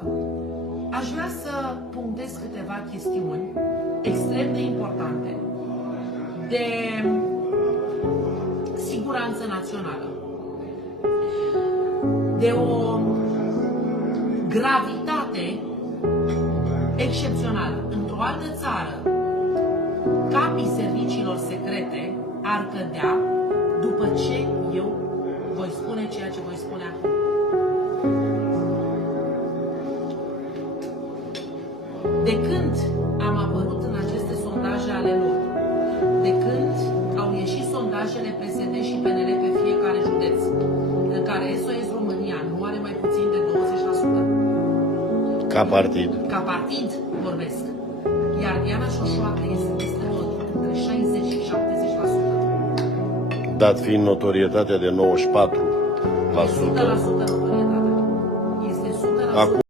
politică. Aș vrea să punctez câteva chestiuni extrem de importante de siguranță națională, de o gravitate excepțională. Într-o altă țară, capii serviciilor secrete ar cădea după ce eu voi spune ceea ce voi spune acum. De când am apărut în aceste sondaje ale lor, de când au ieșit sondajele PSD și PNL pe fiecare județ, în care SOS România nu are mai puțin de 20%. Ca partid. Ca partid vorbesc. Iar Diana Șoșoacă este peste tot, între 60 și 70%. Dat fiind notorietatea de 94%. E 100% notorietate. Este 100%. Acum